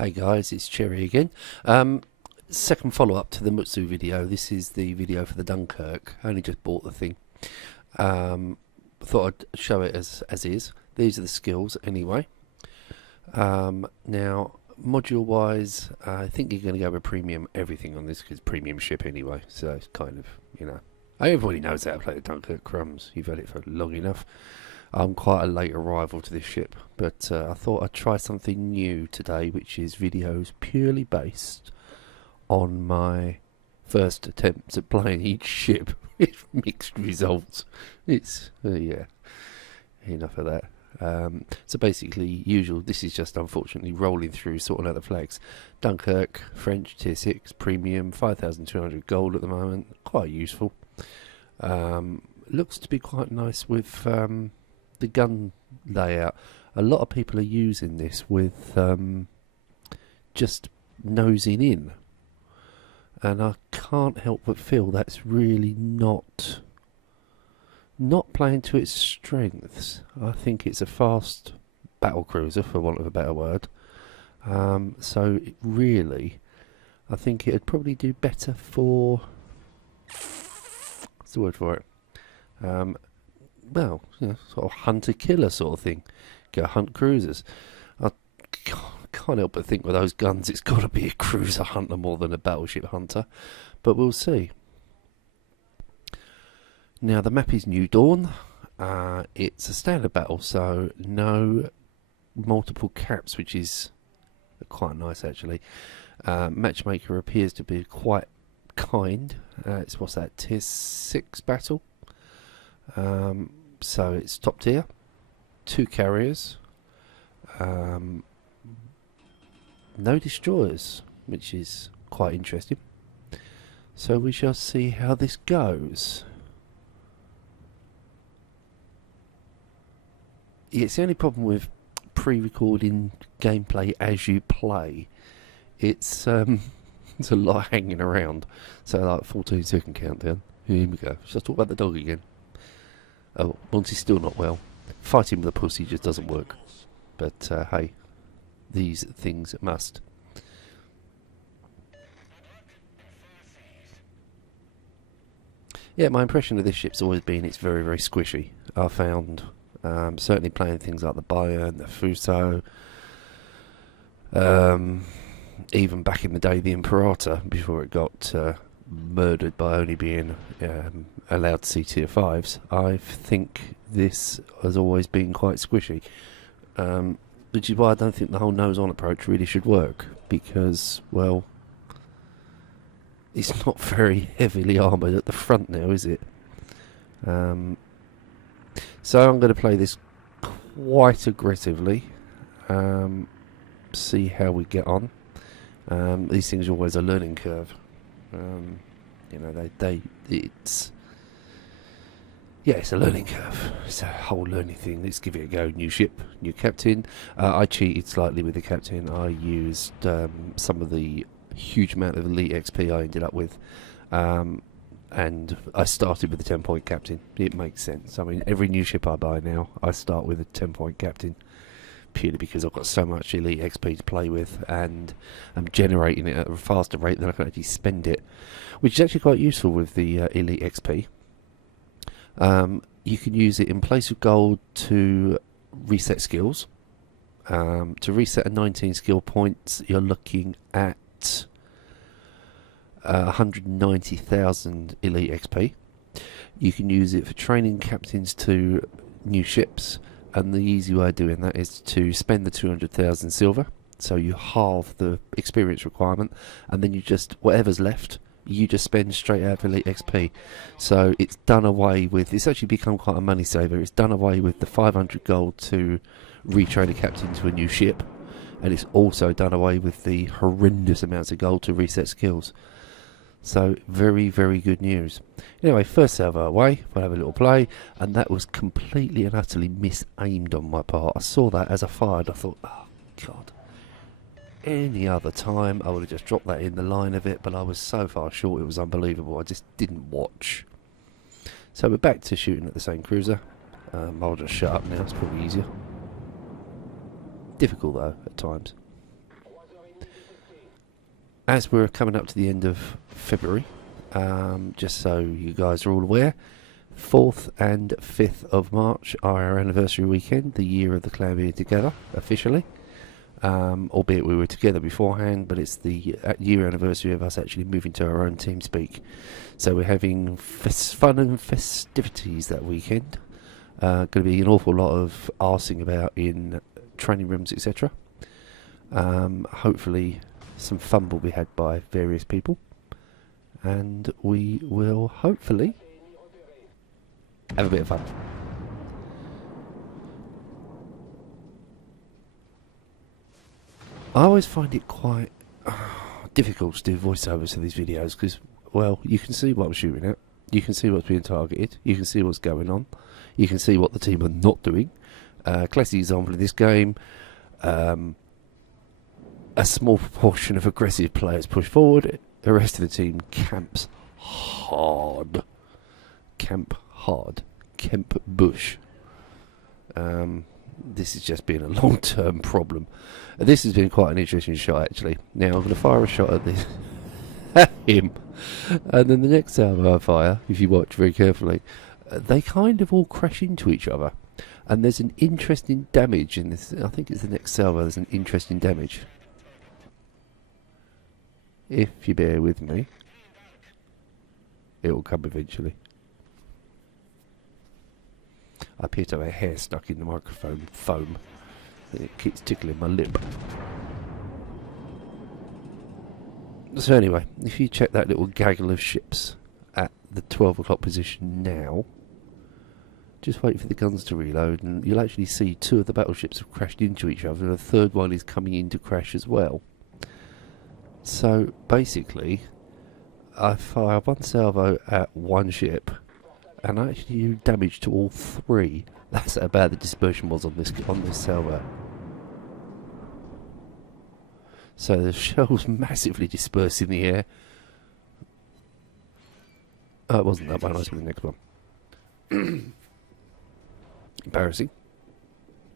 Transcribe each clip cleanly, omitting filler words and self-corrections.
Hey guys, it's Cherry again. Second follow-up to the Mutsu video. This is the video for the Dunkerque. I only just bought the thing. Thought I'd show it as is. These are the skills anyway. Now, module-wise, I think you're going to go with premium everything on this because premium ship anyway. So it's kind of, everybody knows how to play the Dunkerque, crumbs. You've had it for long enough. I'm quite a late arrival to this ship, but I thought I'd try something new today, which is videos purely based on my first attempts at playing each ship with mixed results. It's, yeah, enough of that. So basically, usual, this is just unfortunately rolling through, sorting out the flags. Dunkerque, French, tier 6, premium, 5,200 gold at the moment, quite useful. Looks to be quite nice with the gun layout. A lot of people are using this with just nosing in, and I can't help but feel that's really not playing to its strengths. I think it's a fast battle cruiser, for want of a better word. So really, I think it'd probably do better for, what's the word for it? Well, sort of hunter-killer sort of thing. Go hunt cruisers. I can't help but think with those guns it's got to be a cruiser hunter more than a battleship hunter. But we'll see. Now, the map is New Dawn. It's a standard battle, so no multiple caps, which is quite nice actually. Matchmaker appears to be quite kind. It's, what's that, tier 6 battle? So it's top tier, 2 carriers, no destroyers, which is quite interesting. So we shall see how this goes. Yeah, it's the only problem with pre-recording gameplay as you play. It's it's a lot hanging around. So like 14-second countdown. Here we go. Shall I talk about the dog again? Oh, Monty's still not well. Fighting with a pussy just doesn't work. But hey, these things must. Yeah, my impression of this ship's always been it's very, very squishy. I found, certainly playing things like the Bayern, the Fuso, even back in the day the Imperator, before it got murdered by only being allowed to see tier 5s. I think this has always been quite squishy, which is why I don't think the whole nose-on approach really should work, because, well, it's not very heavily armoured at the front now, is it? So I'm going to play this quite aggressively, see how we get on. These things are always a learning curve. It's a learning curve. It's a whole learning thing. Let's give it a go. New ship, new captain. I cheated slightly with the captain. I used some of the huge amount of elite XP I ended up with, and I started with a 10-point captain. It makes sense. I mean, every new ship I buy now, I start with a 10-point captain, purely because I've got so much elite XP to play with, and I'm generating it at a faster rate than I can actually spend it, which is actually quite useful with the elite XP. You can use it in place of gold to reset skills. To reset a 19 skill points, you're looking at 190,000 elite XP. You can use it for training captains to new ships, and the easy way of doing that is to spend the 200,000 silver, so you halve the experience requirement, and then you just, whatever's left, you just spend straight out of elite XP. So it's done away with, it's actually become quite a money saver. It's done away with the 500 gold to retrain a captain to a new ship, and it's also done away with the horrendous amounts of gold to reset skills. So very, very good news. Anyway, first server away, we'll have a little play, and that was completely and utterly misaimed on my part. I saw that as I fired, I thought, oh god, any other time I would have just dropped that in the line of it, but I was so far short it was unbelievable. I just didn't watch. So we're back to shooting at the same cruiser. I'll just shut up now, it's probably easier. Difficult though at times. as we're coming up to the end of February, just so you guys are all aware, 4th and 5th of March are our anniversary weekend, the year of the clan being together, officially. Albeit we were together beforehand, but it's the year anniversary of us actually moving to our own team speak. So we're having fun and festivities that weekend. Going to be an awful lot of arsing about in training rooms, etc. Hopefully some fun will be had by various people, and we will hopefully have a bit of fun. I always find it quite difficult to do voiceovers for these videos because, well, you can see what I'm shooting at, you can see what's being targeted, you can see what's going on, you can see what the team are not doing. Classic example of this game, a small proportion of aggressive players push forward, the rest of the team camps hard. Camp hard. Camp bush. This has just been a long-term problem. This has been quite an interesting shot, actually. Now, I'm going to fire a shot at this at him. And then the next salvo I fire, if you watch very carefully, they kind of all crash into each other. And there's an interesting damage in this. I think it's the next salvo, there's an interesting damage. If you bear with me, it will come eventually. I appear to have a hair stuck in the microphone foam. It keeps tickling my lip. So anyway, if you check that little gaggle of ships at the 12 o'clock position now, just wait for the guns to reload and you'll actually see two of the battleships have crashed into each other and a third one is coming in to crash as well. So basically, I fire one salvo at one ship and I actually do damage to all three. That's how bad the dispersion was on this salvo. So the shells massively dispersed in the air. Oh, it wasn't that one, I was with the next one. Embarrassing.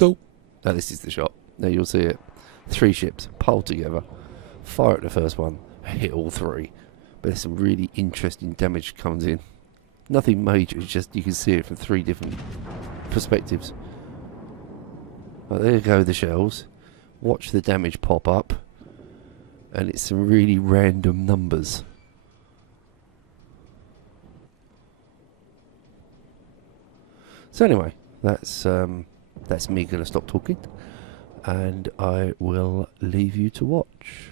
Oh, no, this is the shot. There you'll see it. Three ships piled together. Fire at the first one, hit all three. But there's some really interesting damage comes in. Nothing major, it's just you can see it from three different perspectives. Right, there go the shells. Watch the damage pop up. And it's some really random numbers. So anyway, that's me going to stop talking. And I will leave you to watch.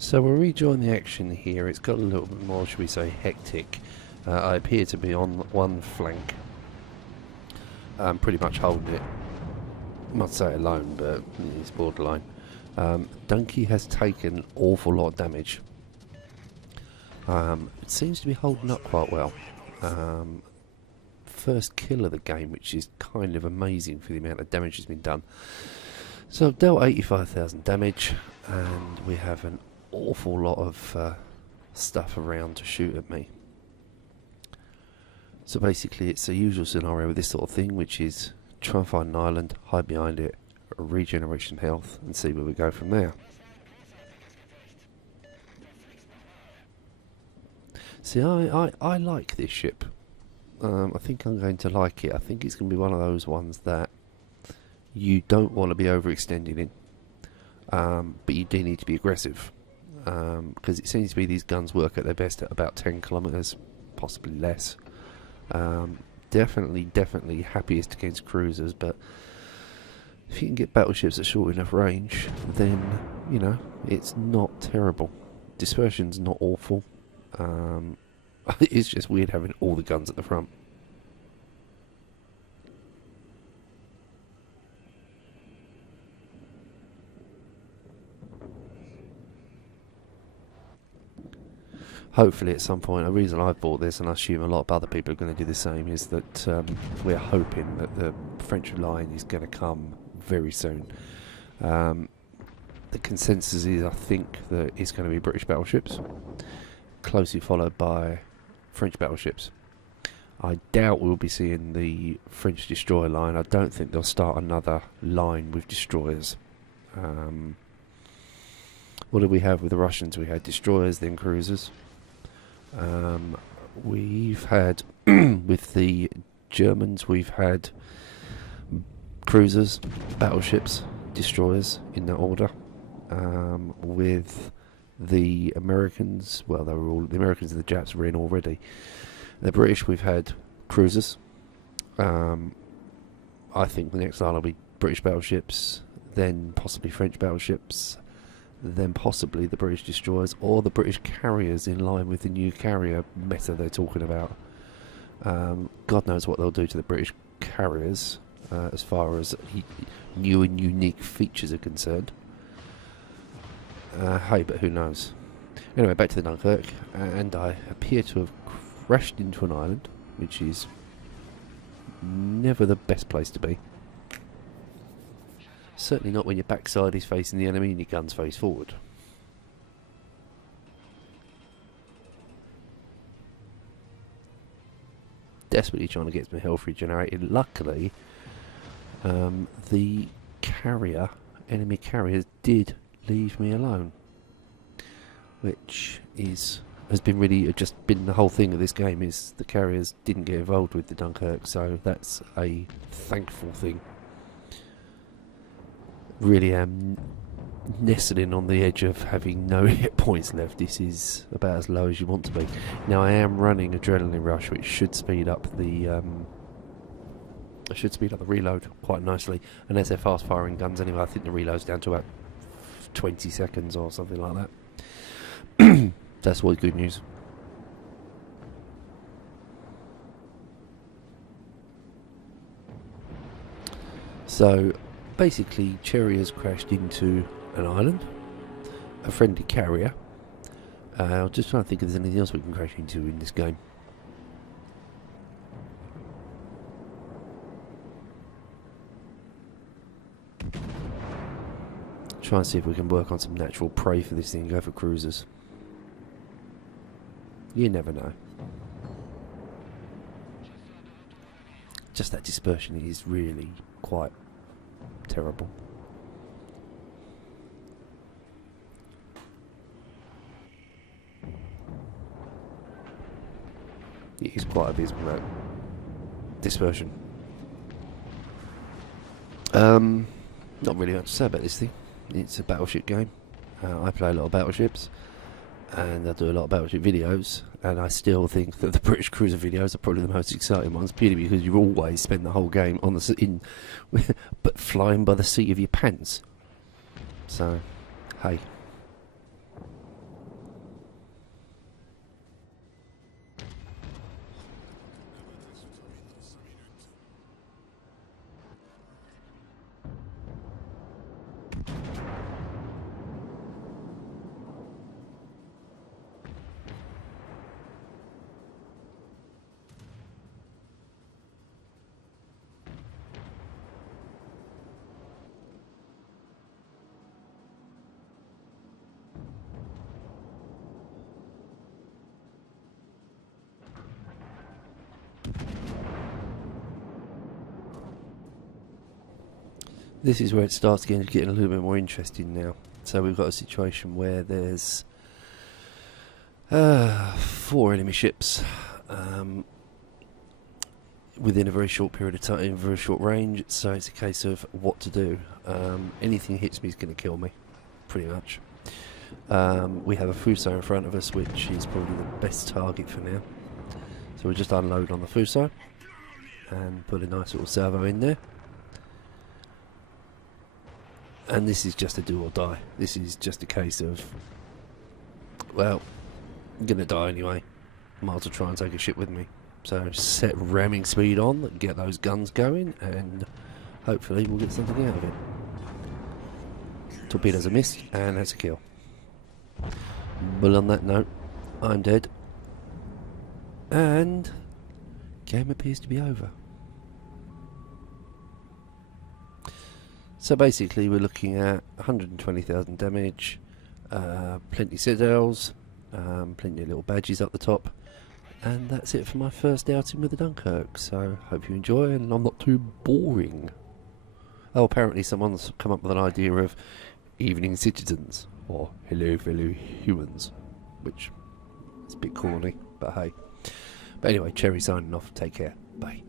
So we'll rejoin the action here. It's got a little bit more, should we say, hectic. I appear to be on one flank. I'm pretty much holding it. I must say alone, but it's borderline. Dunky has taken an awful lot of damage. It seems to be holding up quite well. First kill of the game, which is kind of amazing for the amount of damage that's been done. So I've dealt 85,000 damage, and we have an awful lot of stuff around to shoot at me. So basically it's a usual scenario with this sort of thing, which is try and find an island, hide behind it, regeneration health, and see where we go from there. See, I like this ship. I think I'm going to like it. I think it's going to be one of those ones that you don't want to be overextending in, but you do need to be aggressive, because it seems to be these guns work at their best at about 10 kilometers, possibly less. Definitely happiest against cruisers, but if you can get battleships at short enough range, then, you know, it's not terrible. Dispersion's not awful. It's just weird having all the guns at the front. Hopefully at some point, a reason I've bought this, and I assume a lot of other people are going to do the same, is that we're hoping that the French line is going to come very soon. The consensus is, I think, that it's going to be British battleships, closely followed by French battleships. I doubt we'll be seeing the French destroyer line. I don't think they'll start another line with destroyers. What did we have with the Russians? We had destroyers, then cruisers. We've had with the Germans, we've had cruisers, battleships, destroyers in that order. With the Americans, well, they were all the Americans and the Japs were in already. The British, we've had cruisers. I think the next line will be British battleships, then possibly French battleships, then possibly the British destroyers or the British carriers, in line with the new carrier meta they're talking about. God knows what they'll do to the British carriers as far as new and unique features are concerned. Hey, but who knows? Anyway, back to the Dunkirk, and I appear to have crashed into an island, which is never the best place to be. Certainly not when your backside is facing the enemy and your guns face forward. Desperately trying to get my health regenerated. Luckily, the carrier, enemy carriers, did leave me alone, which has been really just been the whole thing of this game, is the carriers didn't get involved with the Dunkirk, so that's a thankful thing. Really am nestling on the edge of having no hit points left. This is about as low as you want to be. Now I am running Adrenaline Rush, which should speed up the reload quite nicely, unless they're fast firing guns anyway. I think the reload's down to about 20 seconds or something like that. That's what good news. So basically, Cherry has crashed into an island, a friendly carrier. I'm just trying to think if there's anything else we can crash into in this game. Try and see if we can work on some natural prey for this thing and go for cruisers. You never know. Just that dispersion is really quite terrible. It is quite abysmal, that dispersion. Not really much to say about this thing. It's a battleship game. I play a lot of battleships, and I do a lot of battleship videos, and I still think that the British cruiser videos are probably the most exciting ones, purely because you always spend the whole game on the but flying by the seat of your pants. So, hey. This is where it starts getting a little bit more interesting now. So we've got a situation where there's 4 enemy ships within a very short period of time, in a very short range. So it's a case of what to do. Anything hits me is going to kill me, pretty much. We have a Fuso in front of us, which is probably the best target for now. So we'll just unload on the Fuso and put a nice little salvo in there. And this is just a do or die. This is just a case of, well, I'm going to die anyway. Might as well try and take a ship with me. So set ramming speed on, get those guns going, and hopefully we'll get something out of it. Torpedoes are missed, and that's a kill. But on that note, I'm dead. And game appears to be over. So basically we're looking at 120,000 damage, plenty of citadels, plenty of little badges up the top, and that's it for my first outing with the Dunkerque. So hope you enjoy and I'm not too boring. Oh, apparently someone's come up with an idea of evening citizens, or hello fellow humans, which is a bit corny, but hey. But anyway, Cherry signing off, take care, bye.